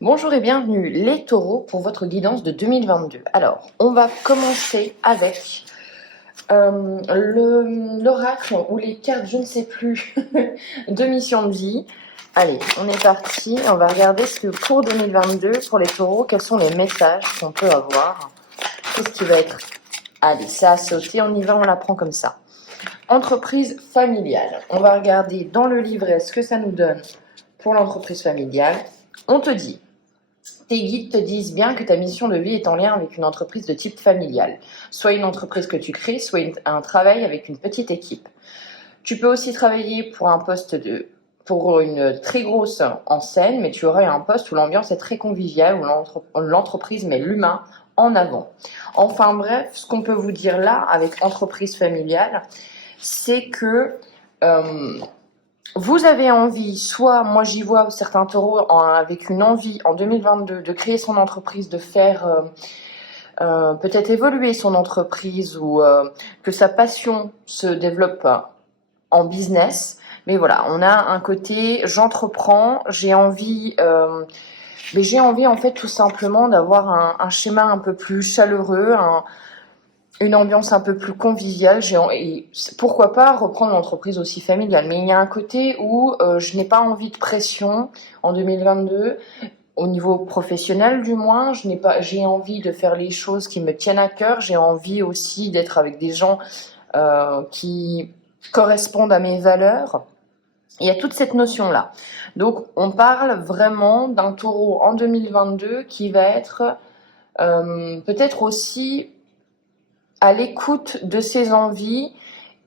Bonjour et bienvenue les taureaux pour votre guidance de 2022. Alors, on va commencer avec l'oracle ou les cartes, je ne sais plus, de mission de vie. Allez, on est parti. On va regarder ce que pour 2022, pour les taureaux, quels sont les messages qu'on peut avoir. Qu'est-ce qui va être... Allez, ça a sauté, on y va, on la prend comme ça. Entreprise familiale. On va regarder dans le livret ce que ça nous donne pour l'entreprise familiale. On te dit... Tes guides te disent bien que ta mission de vie est en lien avec une entreprise de type familial, soit une entreprise que tu crées, soit un travail avec une petite équipe. Tu peux aussi travailler pour pour une très grosse enseigne, mais tu auras un poste où l'ambiance est très conviviale, où l'entreprise met l'humain en avant. Enfin bref, ce qu'on peut vous dire là avec entreprise familiale, c'est que vous avez envie, soit moi j'y vois certains taureaux avec une envie en 2022 de créer son entreprise, de faire peut-être évoluer son entreprise ou que sa passion se développe en business. Mais voilà, on a un côté j'entreprends, j'ai envie en fait tout simplement d'avoir un schéma un peu plus chaleureux, une ambiance un peu plus conviviale, et pourquoi pas reprendre l'entreprise aussi familiale. Mais il y a un côté où je n'ai pas envie de pression en 2022, au niveau professionnel du moins. J'ai envie de faire les choses qui me tiennent à cœur. J'ai envie aussi d'être avec des gens qui correspondent à mes valeurs. Il y a toute cette notion-là. Donc, on parle vraiment d'un taureau en 2022 qui va être peut-être aussi à l'écoute de ses envies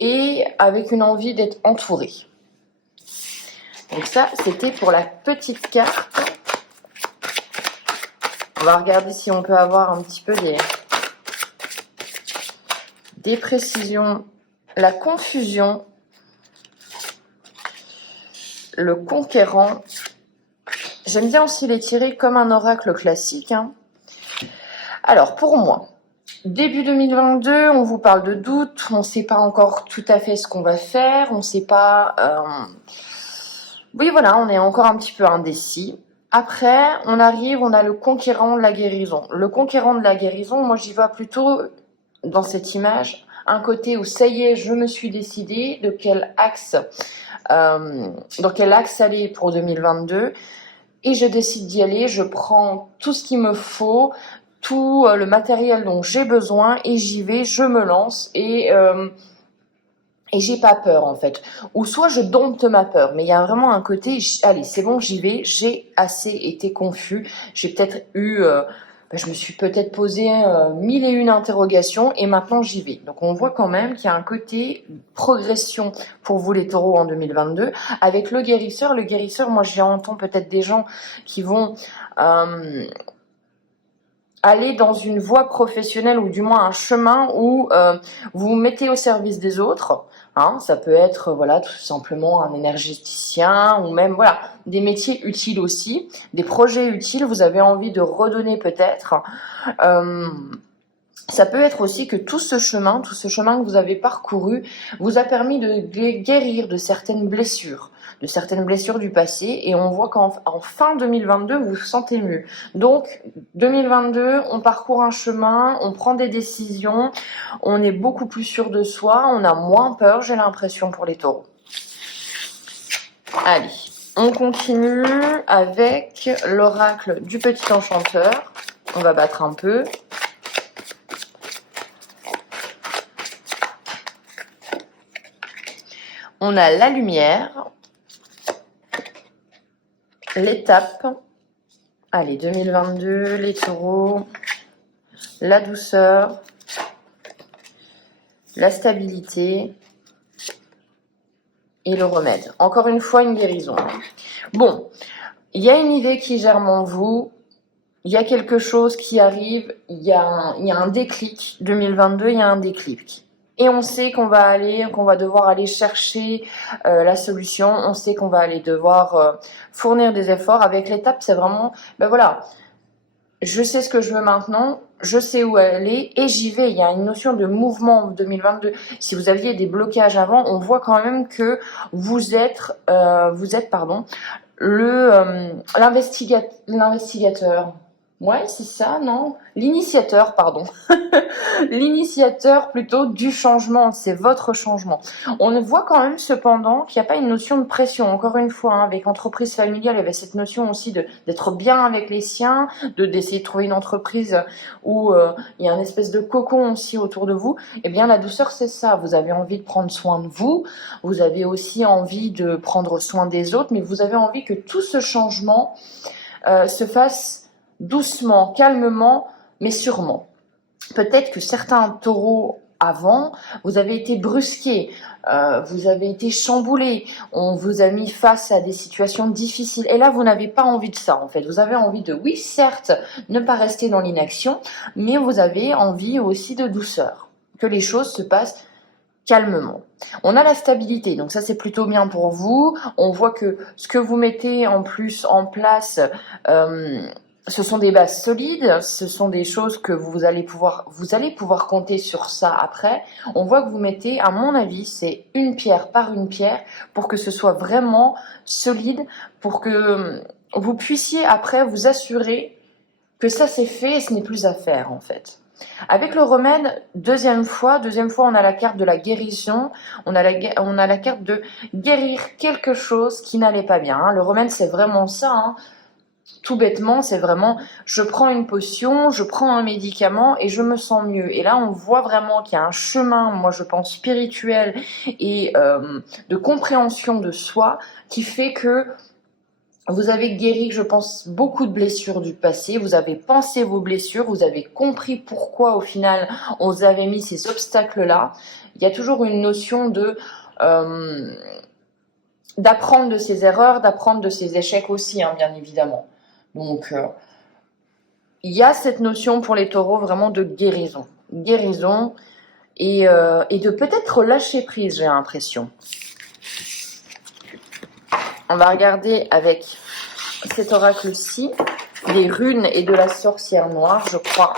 et avec une envie d'être entouré. Donc ça, c'était pour la petite carte. On va regarder si on peut avoir un petit peu des précisions. La confusion, le conquérant. J'aime bien aussi les tirer comme un oracle classique. Alors, pour moi, début 2022, on vous parle de doute, on ne sait pas encore tout à fait ce qu'on va faire, on ne sait pas... Oui, voilà, on est encore un petit peu indécis. Après, on a le conquérant de la guérison. Le conquérant de la guérison, moi j'y vois plutôt dans cette image un côté où ça y est, je me suis décidée dans quel axe aller pour 2022, et je décide d'y aller. Je prends tout ce qu'il me faut, tout le matériel dont j'ai besoin, et j'y vais, je me lance, et j'ai pas peur en fait. Ou soit je dompte ma peur, mais il y a vraiment un côté, allez, c'est bon, j'y vais, j'ai assez été confus, j'ai peut-être je me suis peut-être posé mille et une interrogations, et maintenant j'y vais. Donc on voit quand même qu'il y a un côté progression pour vous les taureaux en 2022. Avec le guérisseur, moi j'entends peut-être des gens qui vont... aller dans une voie professionnelle, ou du moins un chemin où vous vous mettez au service des autres. Ça peut être voilà, tout simplement un énergéticien, ou même voilà, des métiers utiles aussi, des projets utiles. Vous avez envie de redonner peut-être. Ça peut être aussi que tout ce chemin que vous avez parcouru vous a permis de guérir de certaines blessures du passé, et on voit qu'en fin 2022, vous vous sentez mieux. Donc, 2022, on parcourt un chemin, on prend des décisions, on est beaucoup plus sûr de soi, on a moins peur, j'ai l'impression, pour les taureaux. Allez, on continue avec l'oracle du petit enchanteur. On va battre un peu. On a la lumière, l'étape, allez, 2022, les taureaux, la douceur, la stabilité et le remède. Encore une fois, une guérison. Bon, il y a une idée qui germe en vous, il y a quelque chose qui arrive, il y a un déclic. 2022, il y a un déclic. Et on sait qu'on va devoir aller chercher la solution. On sait qu'on va aller devoir fournir des efforts. Avec l'étape, c'est vraiment, voilà, je sais ce que je veux maintenant, je sais où aller et j'y vais. Il y a une notion de mouvement en 2022. Si vous aviez des blocages avant, on voit quand même que vous êtes L'investigateur. Ouais, c'est ça, non? L'initiateur, pardon. L'initiateur plutôt du changement, c'est votre changement. On voit quand même cependant qu'il n'y a pas une notion de pression. Encore une fois, hein, avec entreprise familiale, il y avait cette notion aussi d'être bien avec les siens, d'essayer de trouver une entreprise où il y a une espèce de cocon aussi autour de vous. Eh bien, la douceur, c'est ça. Vous avez envie de prendre soin de vous, vous avez aussi envie de prendre soin des autres, mais vous avez envie que tout ce changement se fasse doucement, calmement, mais sûrement. Peut-être que certains taureaux avant, vous avez été brusqués, vous avez été chamboulés, on vous a mis face à des situations difficiles. Et là, vous n'avez pas envie de ça, en fait. Vous avez envie de, oui, certes, ne pas rester dans l'inaction, mais vous avez envie aussi de douceur, que les choses se passent calmement. On a la stabilité, donc ça c'est plutôt bien pour vous. On voit que ce que vous mettez en plus en place, ce sont des bases solides, ce sont des choses que vous allez pouvoir compter sur ça après. On voit que vous mettez, à mon avis, c'est une pierre par une pierre pour que ce soit vraiment solide, pour que vous puissiez après vous assurer que ça c'est fait et ce n'est plus à faire en fait. Avec le remède, deuxième fois, on a la carte de la guérison, on a la carte de guérir quelque chose qui n'allait pas bien. Hein. Le remède, c'est vraiment ça. Hein. Tout bêtement, c'est vraiment, je prends une potion, je prends un médicament et je me sens mieux. Et là, on voit vraiment qu'il y a un chemin, moi je pense spirituel et de compréhension de soi qui fait que vous avez guéri, je pense, beaucoup de blessures du passé. Vous avez pensé vos blessures. Vous avez compris pourquoi, au final, on vous avait mis ces obstacles-là. Il y a toujours une notion d'apprendre de ses erreurs, d'apprendre de ses échecs aussi, hein, bien évidemment. Donc, il y a cette notion pour les taureaux vraiment de guérison. Guérison et de peut-être lâcher prise, j'ai l'impression. On va regarder avec cet oracle-ci, des runes et de la sorcière noire, je crois.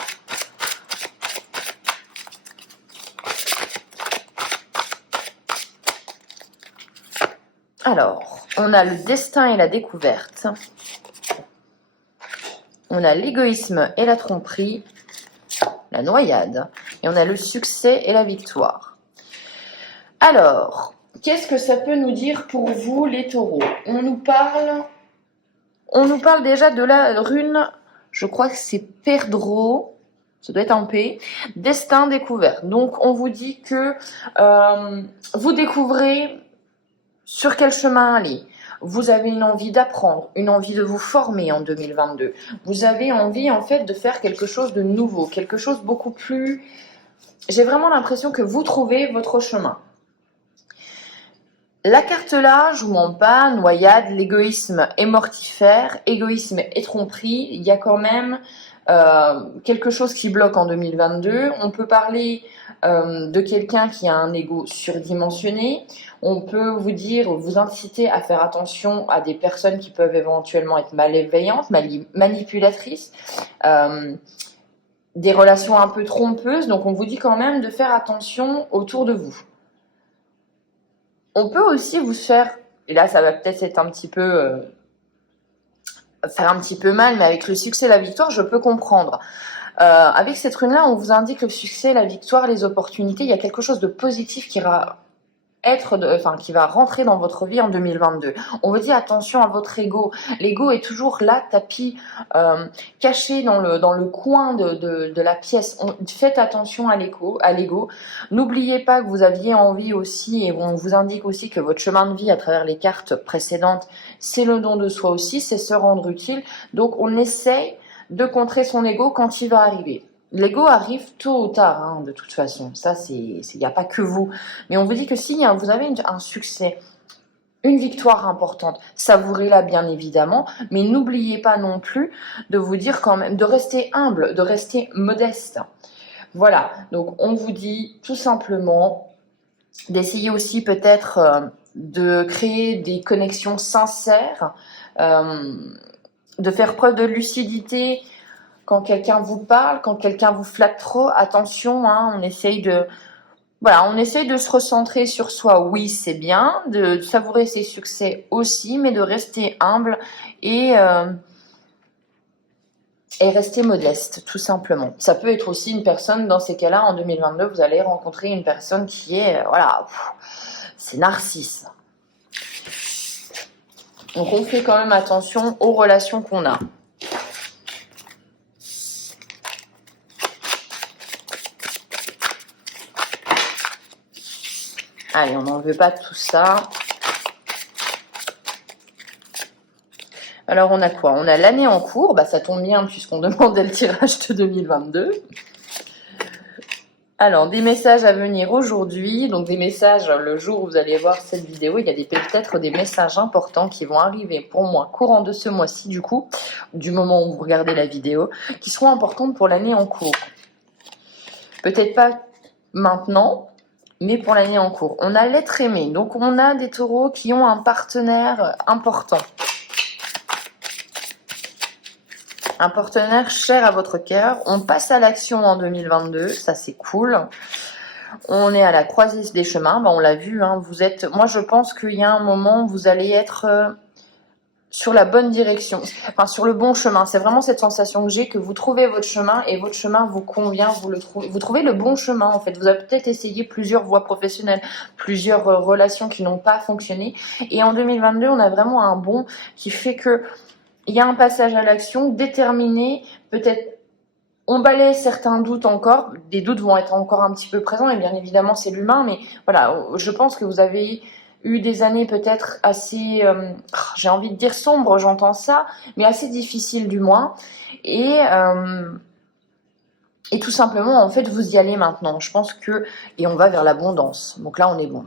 Alors, on a le destin et la découverte. On a l'égoïsme et la tromperie, la noyade. Et on a le succès et la victoire. Alors, qu'est-ce que ça peut nous dire pour vous, les taureaux? On nous parle déjà de la rune, je crois que c'est Perdreau, ça doit être en P, destin découvert. Donc on vous dit que vous découvrez sur quel chemin aller. Vous avez une envie d'apprendre, une envie de vous former en 2022. Vous avez envie en fait de faire quelque chose de nouveau, quelque chose beaucoup plus... J'ai vraiment l'impression que vous trouvez votre chemin. La carte là, je vous mens pas, noyade, l'égoïsme est mortifère, égoïsme et tromperie, il y a quand même quelque chose qui bloque en 2022. On peut parler de quelqu'un qui a un ego surdimensionné. On peut vous inciter à faire attention à des personnes qui peuvent éventuellement être malveillantes, manipulatrices, des relations un peu trompeuses. Donc on vous dit quand même de faire attention autour de vous. On peut aussi vous faire, et là ça va peut-être être un petit peu faire un petit peu mal, mais avec le succès et la victoire, je peux comprendre. Avec cette rune-là, on vous indique le succès, la victoire, les opportunités. Il y a quelque chose de positif qui va rentrer dans votre vie en 2022. On vous dit attention à votre ego. L'ego est toujours là, tapis, caché dans le coin de la pièce. Faites attention à l'ego. N'oubliez pas que vous aviez envie aussi, et on vous indique aussi que votre chemin de vie à travers les cartes précédentes, c'est le don de soi aussi, c'est se rendre utile. Donc on essaye de contrer son ego quand il va arriver. L'ego arrive tôt ou tard, hein, de toute façon. Ça, il n'y a pas que vous. Mais on vous dit que si vous avez un succès, une victoire importante, savourez-la bien évidemment, mais n'oubliez pas non plus de vous dire quand même, de rester humble, de rester modeste. Voilà, donc on vous dit tout simplement d'essayer aussi peut-être de créer des connexions sincères, de faire preuve de lucidité. Quand quelqu'un vous parle, quand quelqu'un vous flatte trop, attention, hein, on essaye Voilà, on essaye de se recentrer sur soi, oui, c'est bien, de savourer ses succès aussi, mais de rester humble et, euh, et rester modeste, tout simplement. Ça peut être aussi une personne, dans ces cas-là, en 2022, vous allez rencontrer une personne qui est, voilà, c'est narcisse. Donc on fait quand même attention aux relations qu'on a. Allez, on n'en veut pas de tout ça. Alors, on a quoi? On a l'année en cours. Bah, ça tombe bien puisqu'on demandait le tirage de 2022. Alors, des messages à venir aujourd'hui. Donc, des messages, le jour où vous allez voir cette vidéo, il y a peut-être des messages importants qui vont arriver pour moi, courant de ce mois-ci, du coup, du moment où vous regardez la vidéo, qui seront importantes pour l'année en cours. Peut-être pas maintenant, mais pour l'année en cours. On a l'être aimé. Donc, on a des taureaux qui ont un partenaire important. Un partenaire cher à votre cœur. On passe à l'action en 2022, ça c'est cool. On est à la croisée des chemins, on l'a vu, hein, moi je pense qu'il y a un moment où vous allez être sur la bonne direction, enfin sur le bon chemin. C'est vraiment cette sensation que j'ai, que vous trouvez votre chemin et votre chemin vous convient, vous trouvez le bon chemin en fait. Vous avez peut-être essayé plusieurs voies professionnelles, plusieurs relations qui n'ont pas fonctionné. Et en 2022, on a vraiment un bond qui fait que il y a un passage à l'action déterminé, peut-être on balaye certains doutes encore, des doutes vont être encore un petit peu présents, et bien évidemment c'est l'humain, mais voilà, je pense que vous avez eu des années peut-être assez, j'ai envie de dire sombres, j'entends ça, mais assez difficiles du moins, et tout simplement en fait vous y allez maintenant, je pense que, et on va vers l'abondance, donc là on est bon.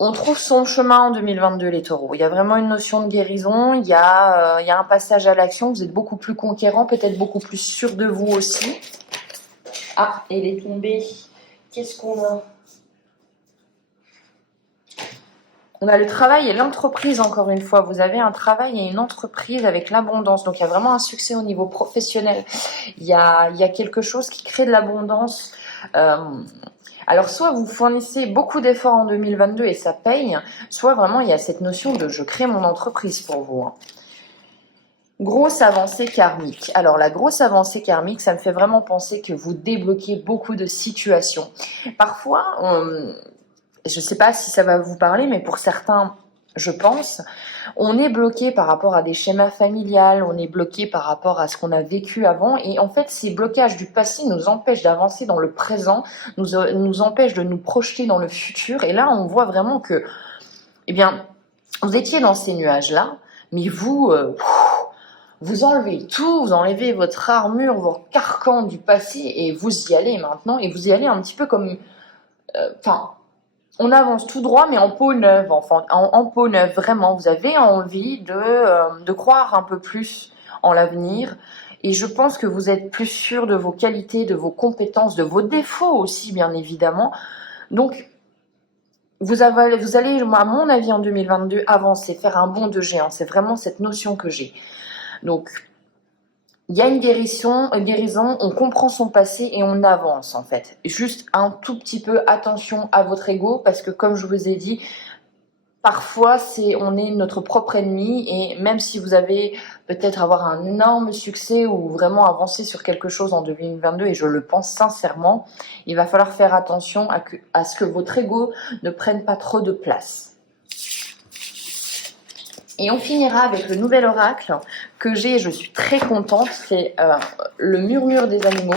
On trouve son chemin en 2022, les taureaux. Il y a vraiment une notion de guérison, il y a un passage à l'action, vous êtes beaucoup plus conquérant, peut-être beaucoup plus sûr de vous aussi. Ah, elle est tombée. Qu'est-ce qu'on a? On a le travail et l'entreprise, encore une fois. Vous avez un travail et une entreprise avec l'abondance. Donc, il y a vraiment un succès au niveau professionnel. Il y a quelque chose qui crée de l'abondance. Alors, soit vous fournissez beaucoup d'efforts en 2022 et ça paye, soit vraiment il y a cette notion de je crée mon entreprise pour vous. Hein. Grosse avancée karmique. Alors, la grosse avancée karmique, ça me fait vraiment penser que vous débloquez beaucoup de situations. Parfois, je ne sais pas si ça va vous parler, mais pour certains, je pense, on est bloqué par rapport à des schémas familiales, on est bloqué par rapport à ce qu'on a vécu avant, et en fait, ces blocages du passé nous empêchent d'avancer dans le présent, nous empêchent de nous projeter dans le futur, et là, on voit vraiment que, eh bien, vous étiez dans ces nuages-là, mais vous enlevez tout, vous enlevez votre armure, vos carcans du passé, et vous y allez maintenant, et vous y allez un petit peu comme... on avance tout droit, mais en peau neuve, en peau neuve, vraiment. Vous avez envie de croire un peu plus en l'avenir. Et je pense que vous êtes plus sûr de vos qualités, de vos compétences, de vos défauts aussi, bien évidemment. Donc, vous allez, à mon avis, en 2022, avancer, faire un bond de géant. C'est vraiment cette notion que j'ai. Donc, il y a une guérison, on comprend son passé et on avance en fait. Juste un tout petit peu attention à votre ego parce que comme je vous ai dit, parfois on est notre propre ennemi et même si vous avez peut-être avoir un énorme succès ou vraiment avancer sur quelque chose en 2022 et je le pense sincèrement, il va falloir faire attention à ce que votre ego ne prenne pas trop de place. Et on finira avec le nouvel oracle que j'ai, je suis très contente, c'est le murmure des animaux.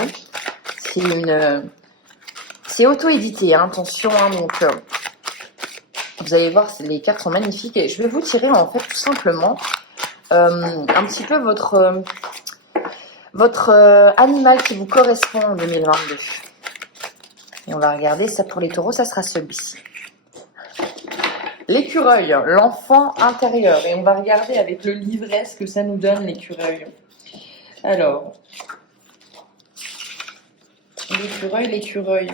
C'est auto-édité, hein, attention, hein, donc vous allez voir, les cartes sont magnifiques. Et je vais vous tirer en fait tout simplement un petit peu votre animal qui vous correspond en 2022. Et on va regarder ça pour les taureaux, ça sera celui-ci. L'écureuil, l'enfant intérieur. Et on va regarder avec le livret ce que ça nous donne, l'écureuil. Alors, l'écureuil.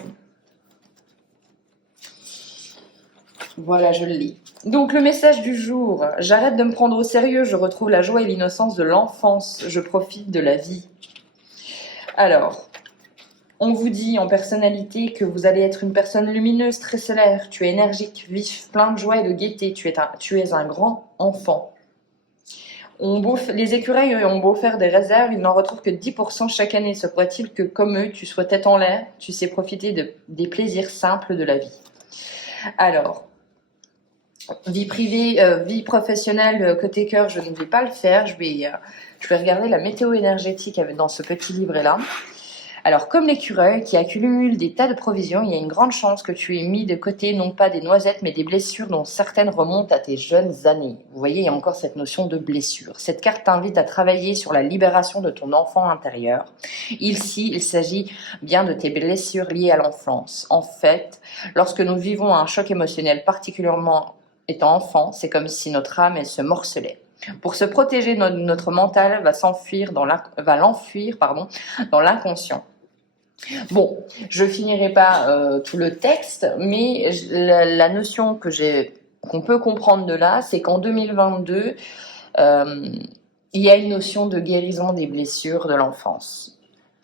Voilà, je le lis. Donc, le message du jour. J'arrête de me prendre au sérieux, je retrouve la joie et l'innocence de l'enfance. Je profite de la vie. Alors, On vous dit en personnalité que vous allez être une personne lumineuse, très solaire, tu es énergique, vif, plein de joie et de gaieté, tu es un grand enfant. Les écureuils ont beau faire des réserves, ils n'en retrouvent que 10% chaque année. Se pourrait-il que, comme eux, tu sois tête en l'air, tu sais profiter des plaisirs simples de la vie. Alors, vie privée, vie professionnelle, côté cœur, je ne vais pas le faire. Je vais regarder la météo énergétique dans ce petit livret-là. Alors, comme l'écureuil qui accumule des tas de provisions, il y a une grande chance que tu aies mis de côté non pas des noisettes, mais des blessures dont certaines remontent à tes jeunes années. Vous voyez, il y a encore cette notion de blessure. Cette carte t'invite à travailler sur la libération de ton enfant intérieur. Ici, il s'agit bien de tes blessures liées à l'enfance. En fait, lorsque nous vivons un choc émotionnel, particulièrement étant enfant, c'est comme si notre âme, elle se morcelait. Pour se protéger, notre mental va l'enfuir dans l'inconscient. Bon, je finirai pas tout le texte, mais la notion qu'on peut comprendre de là, c'est qu'en 2022, il y a une notion de guérison des blessures de l'enfance.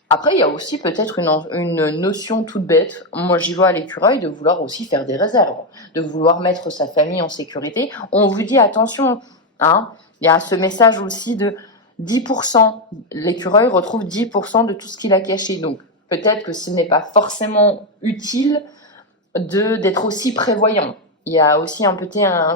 Après, il y a aussi peut-être une notion toute bête, moi j'y vois à l'écureuil, de vouloir aussi faire des réserves, de vouloir mettre sa famille en sécurité. On vous dit attention, hein, il y a ce message aussi de 10%, l'écureuil retrouve 10% de tout ce qu'il a caché. Donc peut-être que ce n'est pas forcément utile d'être aussi prévoyant. Il y a aussi un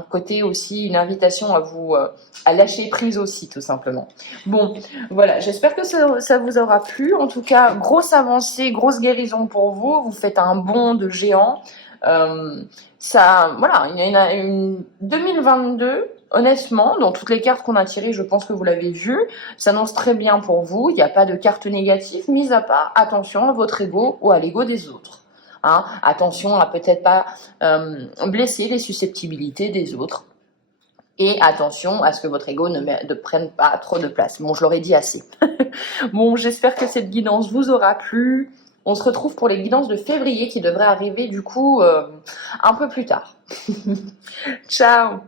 côté aussi, une invitation à vous à lâcher prise aussi, tout simplement. Bon, voilà, j'espère que ça vous aura plu. En tout cas, grosse avancée, grosse guérison pour vous. Vous faites un bond de géant. Voilà, il y a une 2022. Honnêtement, dans toutes les cartes qu'on a tirées, je pense que vous l'avez vu, s'annonce très bien pour vous. Il n'y a pas de carte négative, mis à part, attention à votre ego ou à l'ego des autres. Hein, attention à peut-être pas blesser les susceptibilités des autres. Et attention à ce que votre ego ne prenne pas trop de place. Bon, je l'aurais dit assez. Bon, j'espère que cette guidance vous aura plu. On se retrouve pour les guidances de février qui devraient arriver du coup un peu plus tard. Ciao!